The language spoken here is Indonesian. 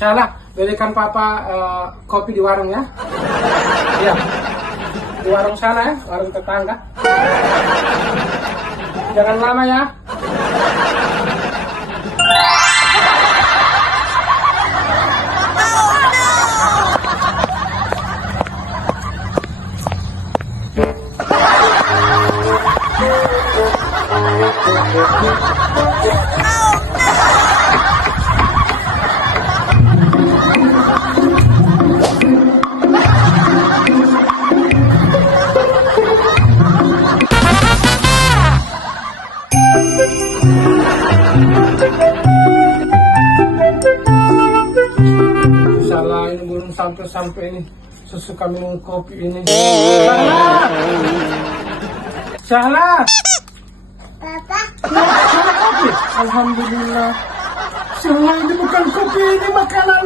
Salah, belikan papa kopi di warung ya. Iya. Di warung sana ya, warung tetangga. Jangan lama ya. Salah, ini belum sampai ini. Sesuka minum kopi ini. Salah. Salah. Papa, Salah kopi. Alhamdulillah. Salah, ini bukan kopi, ini makanan.